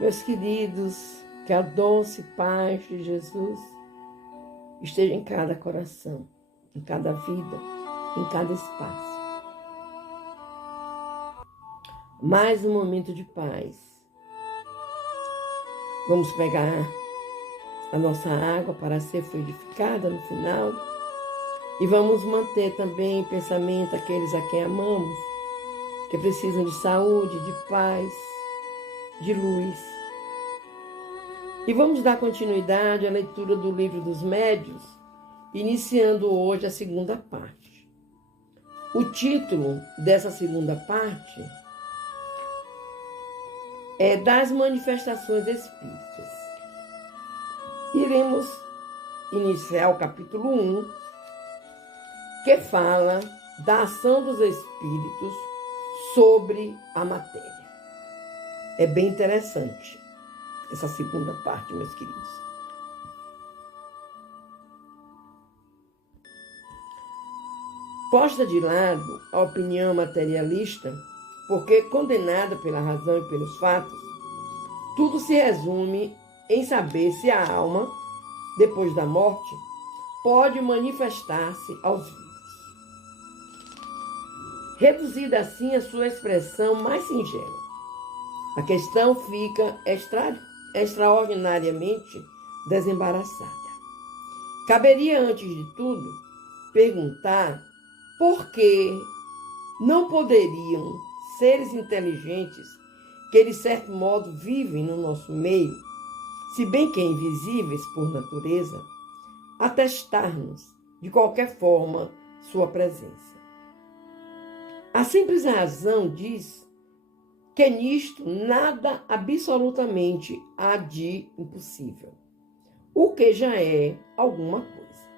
Meus queridos, que a doce paz de Jesus esteja em cada coração, em cada vida, em cada espaço. Mais um momento de paz. Vamos pegar a nossa água para ser fluidificada no final e vamos manter também em pensamento aqueles a quem amamos, que precisam de saúde, de paz, de luz. E vamos dar continuidade à leitura do Livro dos Médiuns, iniciando hoje a segunda parte. O título dessa segunda parte é Das Manifestações Espíritas. Iremos iniciar o capítulo 1, que fala da ação dos espíritos sobre a matéria. É bem interessante essa segunda parte, meus queridos. Posta de lado a opinião materialista, porque condenada pela razão e pelos fatos, tudo se resume em saber se a alma, depois da morte, pode manifestar-se aos vivos. Reduzida assim a sua expressão mais singela, a questão fica extraordinariamente desembaraçada. Caberia, antes de tudo, perguntar por que não poderiam seres inteligentes, que de certo modo vivem no nosso meio, se bem que invisíveis por natureza, atestar-nos, de qualquer forma, sua presença. A simples razão diz que nisto nada absolutamente há de impossível, o que já é alguma coisa.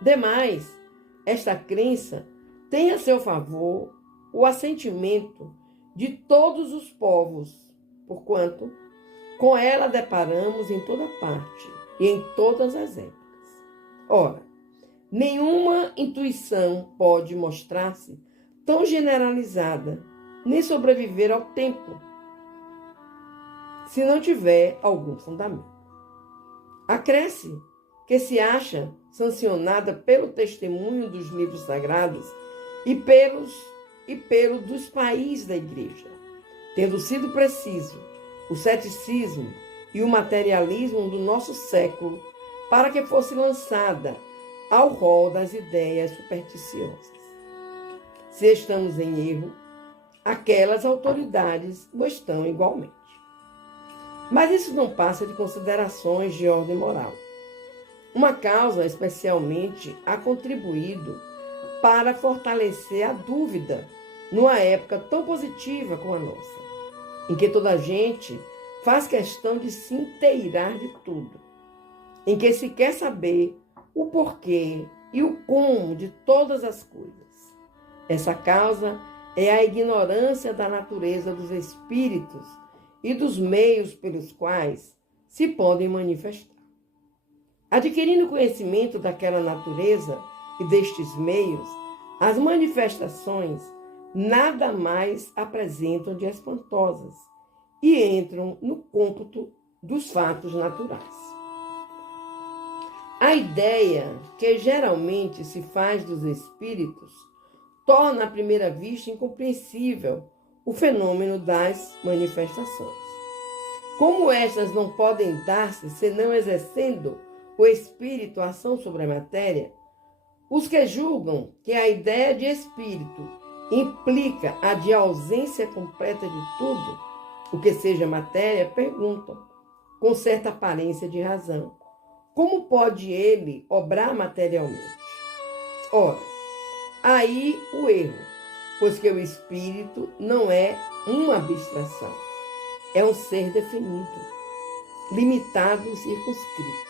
Demais, esta crença tem a seu favor o assentimento de todos os povos, porquanto com ela deparamos em toda parte e em todas as épocas. Ora, nenhuma intuição pode mostrar-se tão generalizada, nem sobreviver ao tempo, se não tiver algum fundamento. Acresce que se acha sancionada pelo testemunho dos livros sagrados e pelo dos países da Igreja, tendo sido preciso o ceticismo e o materialismo do nosso século para que fosse lançada ao rol das ideias supersticiosas. Se estamos em erro, aquelas autoridades o estão igualmente. Mas isso não passa de considerações de ordem moral. Uma causa especialmente ha contribuído para fortalecer a dúvida numa época tão positiva como a nossa, em que toda a gente faz questão de se inteirar de tudo, em que se quer saber o porquê e o como de todas as coisas. Essa causa é a ignorância da natureza dos espíritos e dos meios pelos quais se podem manifestar. Adquirindo conhecimento daquela natureza e destes meios, as manifestações nada mais apresentam de espantosas e entram no cômputo dos fatos naturais. A ideia que geralmente se faz dos espíritos torna à primeira vista incompreensível o fenômeno das manifestações. Como estas não podem dar-se senão exercendo o espírito a ação sobre a matéria, os que julgam que a ideia de espírito implica a de ausência completa de tudo, o que seja matéria, perguntam, com certa aparência de razão, como pode ele obrar materialmente? Ora, aí o erro, pois que o espírito não é uma abstração, é um ser definido, limitado e circunscrito.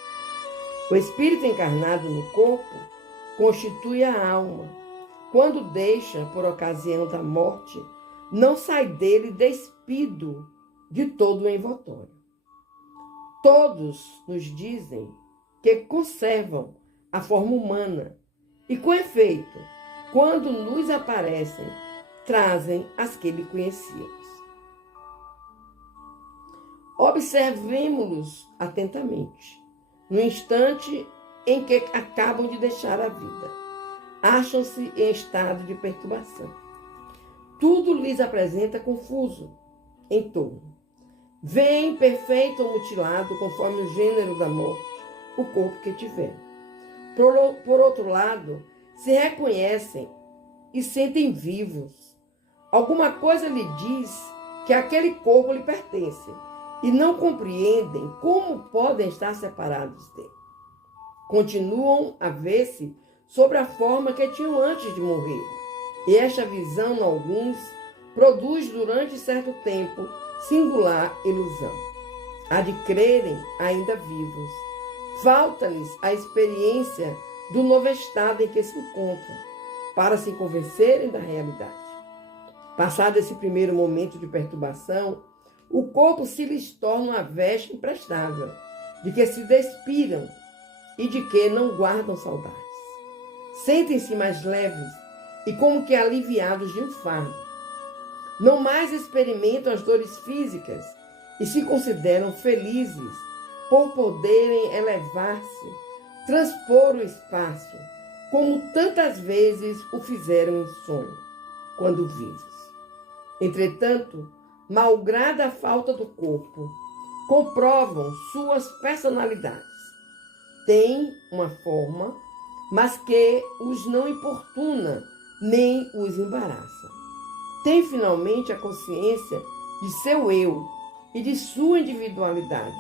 O espírito encarnado no corpo constitui a alma. Quando deixa, por ocasião da morte, não sai dele despido de todo o envoltório. Todos nos dizem que conservam a forma humana e, com efeito, quando nos aparecem, trazem as que lhe conhecíamos. Observemo-los atentamente. No instante em que acabam de deixar a vida, acham-se em estado de perturbação. Tudo lhes apresenta confuso em torno. Vêem perfeito ou mutilado, conforme o gênero da morte, o corpo que tiveram. Por outro lado, se reconhecem e sentem vivos. Alguma coisa lhe diz que aquele corpo lhe pertence e não compreendem como podem estar separados dele. Continuam a ver-se sobre a forma que tinham antes de morrer. E esta visão, em alguns, produz durante certo tempo singular ilusão. Há de crerem ainda vivos. Falta-lhes a experiência do novo estado em que se encontram, para se convencerem da realidade. Passado esse primeiro momento de perturbação, o corpo se lhes torna uma veste imprestável, de que se despiram e de que não guardam saudades. Sentem-se mais leves e como que aliviados de um fardo. Não mais experimentam as dores físicas e se consideram felizes por poderem elevar-se, transpor o espaço, como tantas vezes o fizeram em sonho, quando vivos. Entretanto, malgrado a falta do corpo, comprovam suas personalidades. Têm uma forma, mas que os não importuna nem os embaraça. Têm finalmente a consciência de seu eu e de sua individualidade,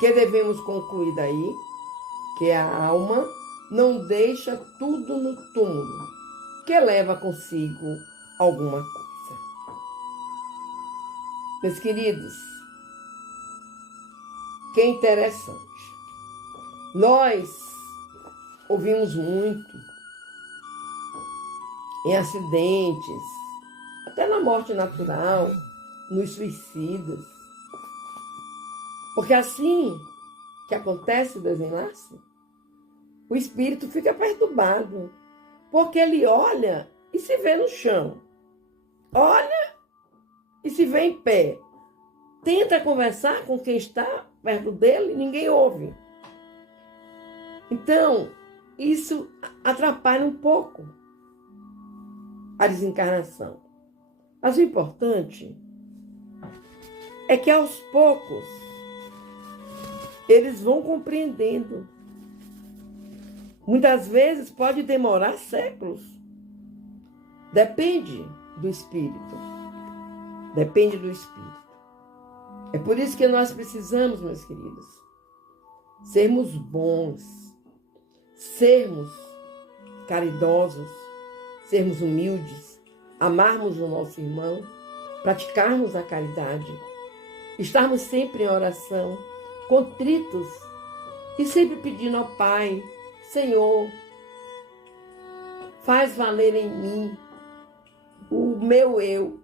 que devemos concluir daí que a alma não deixa tudo no túmulo, que leva consigo alguma coisa. Meus queridos, que interessante. Nós ouvimos muito em acidentes, até na morte natural, nos suicídios. Porque assim que acontece o desenlace, o espírito fica perturbado, porque ele olha e se vê no chão. Olha e se vê em pé. Tenta conversar com quem está perto dele, ninguém ouve. Então, isso atrapalha um pouco a desencarnação. Mas o importante é que aos poucos eles vão compreendendo. Muitas vezes pode demorar séculos. Depende do espírito. Depende do espírito. É por isso que nós precisamos, meus queridos, sermos bons, sermos caridosos, sermos humildes, amarmos o nosso irmão, praticarmos a caridade, estarmos sempre em oração, contritos e sempre pedindo ao Pai: Senhor, faz valer em mim o meu eu,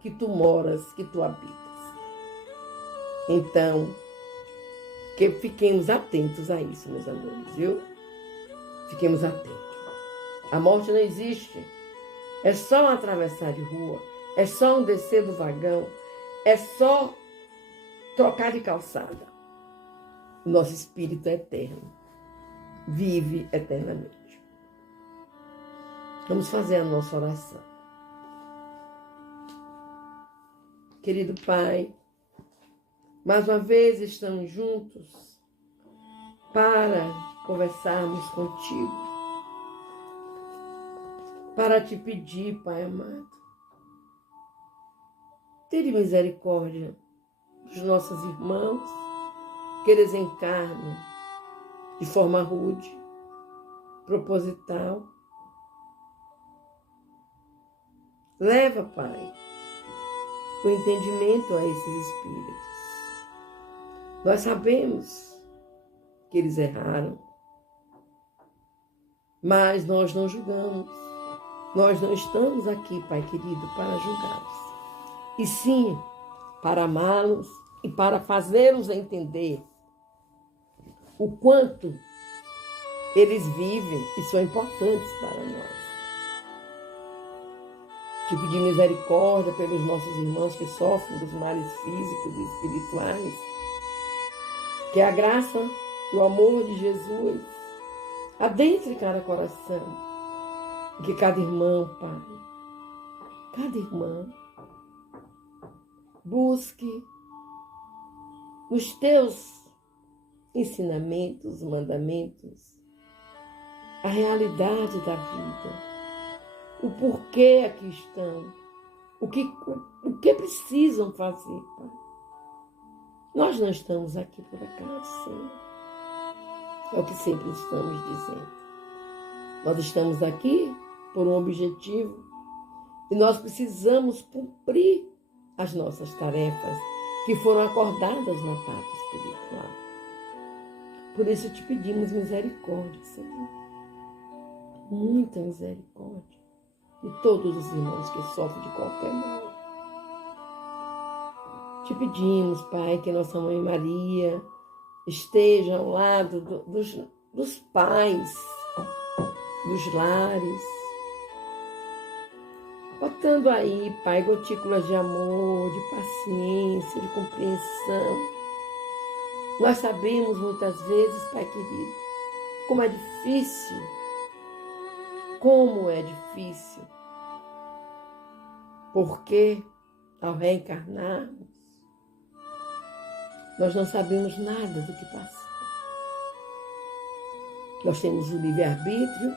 que tu moras, que tu habitas. Então, que fiquemos atentos a isso, meus amores, viu? Fiquemos atentos. A morte não existe. É só um atravessar de rua, é só um descer do vagão, é só trocar de calçada. O nosso espírito é eterno, vive eternamente. Vamos fazer a nossa oração. Querido Pai, mais uma vez estamos juntos para conversarmos contigo, para te pedir, Pai amado, tenha misericórdia dos nossos irmãos que desencarnam de forma rude, proposital. Leva, Pai, o entendimento a esses espíritos. Nós sabemos que eles erraram, mas nós não julgamos. Nós não estamos aqui, Pai querido, para julgá-los, e sim para amá-los e para fazê-los entender o quanto eles vivem e são importantes para nós. Te pedir misericórdia pelos nossos irmãos que sofrem dos males físicos e espirituais. Que a graça e o amor de Jesus adentre cada coração. E que cada irmão, Pai, cada irmã, busque nos teus ensinamentos, mandamentos, a realidade da vida, o porquê aqui estão, o que precisam fazer, Pai. Nós não estamos aqui por acaso, Senhor. É o que sempre estamos dizendo. Nós estamos aqui por um objetivo e nós precisamos cumprir as nossas tarefas que foram acordadas na parte espiritual. Por isso te pedimos misericórdia, Senhor. Muita misericórdia de todos os irmãos que sofrem de qualquer mal. Te pedimos, Pai, que nossa Mãe Maria esteja ao lado dos pais, dos lares, botando aí, Pai, gotículas de amor, de paciência, de compreensão. Nós sabemos muitas vezes, Pai querido, como é difícil, porque ao reencarnarmos, nós não sabemos nada do que passamos. Nós temos o livre-arbítrio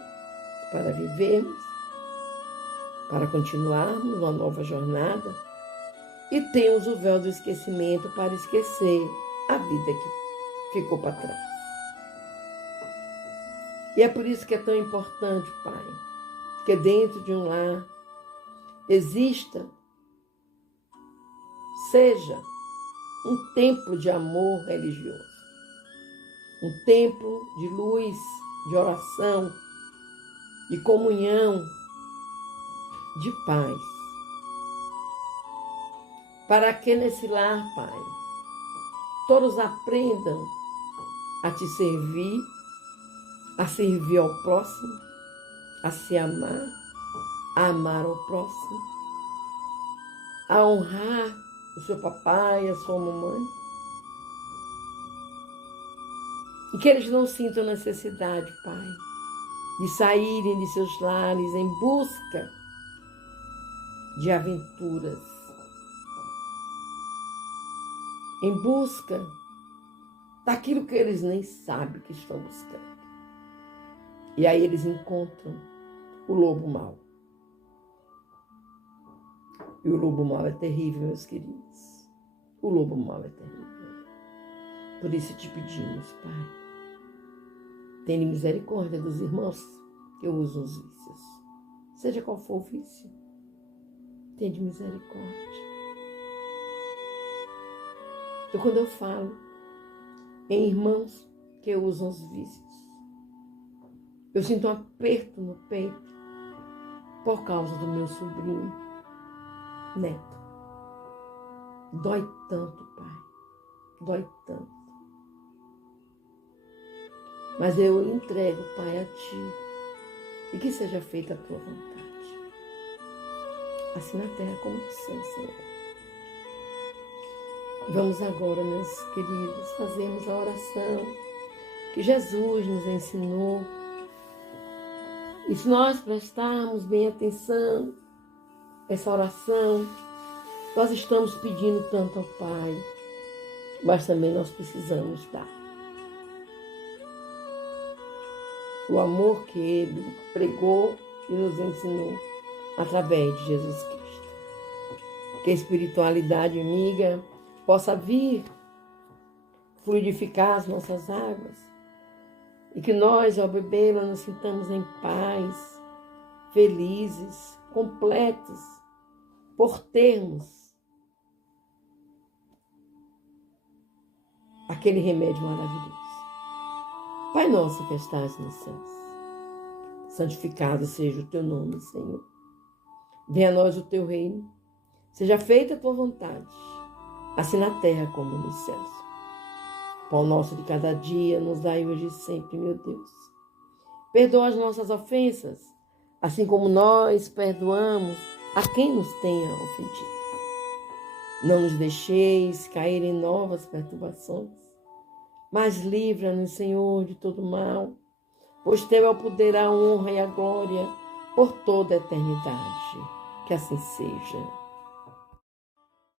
para vivermos, para continuarmos uma nova jornada, e temos o véu do esquecimento para esquecer a vida que ficou para trás. E é por isso que é tão importante, Pai, que dentro de um lar seja um templo de amor religioso, um templo de luz, de oração, de comunhão, de paz. Para que nesse lar, Pai, todos aprendam a te servir, a servir ao próximo, a se amar, a amar ao próximo, a honrar o seu papai, a sua mamãe. E que eles não sintam necessidade, Pai, de saírem de seus lares em busca de aventuras, em busca daquilo que eles nem sabem que estão buscando. E aí eles encontram o lobo mau. E o lobo mau é terrível, meus queridos. O lobo mau é terrível. Por isso te pedimos, Pai, tenha misericórdia dos irmãos que usam os vícios. Seja qual for o vício, tenha misericórdia. Então, quando eu falo em irmãos que usam os vícios, eu sinto um aperto no peito por causa do meu sobrinho, neto. Dói tanto, Pai. Dói tanto. Mas eu entrego, Pai, a Ti. E que seja feita a Tua vontade. Assim na terra como no céu, Senhor. Vamos agora, meus queridos, fazermos a oração que Jesus nos ensinou. E se nós prestarmos bem atenção a essa oração, nós estamos pedindo tanto ao Pai, mas também nós precisamos dar. O amor que Ele pregou e nos ensinou através de Jesus Cristo. Que a espiritualidade amiga possa vir fluidificar as nossas águas e que nós, ao bebê-la, nos sintamos em paz, felizes, completos, por termos aquele remédio maravilhoso. Pai nosso que estás nos céus, santificado seja o teu nome, Senhor. Venha a nós o teu reino, seja feita a tua vontade, assim na terra como nos céus. Pão nosso de cada dia nos dai hoje e sempre, meu Deus. Perdoa as nossas ofensas, assim como nós perdoamos a quem nos tenha ofendido. Não nos deixeis cair em novas perturbações, mas livra-nos, Senhor, de todo mal, pois teu é o poder, a honra e a glória por toda a eternidade. Que assim seja.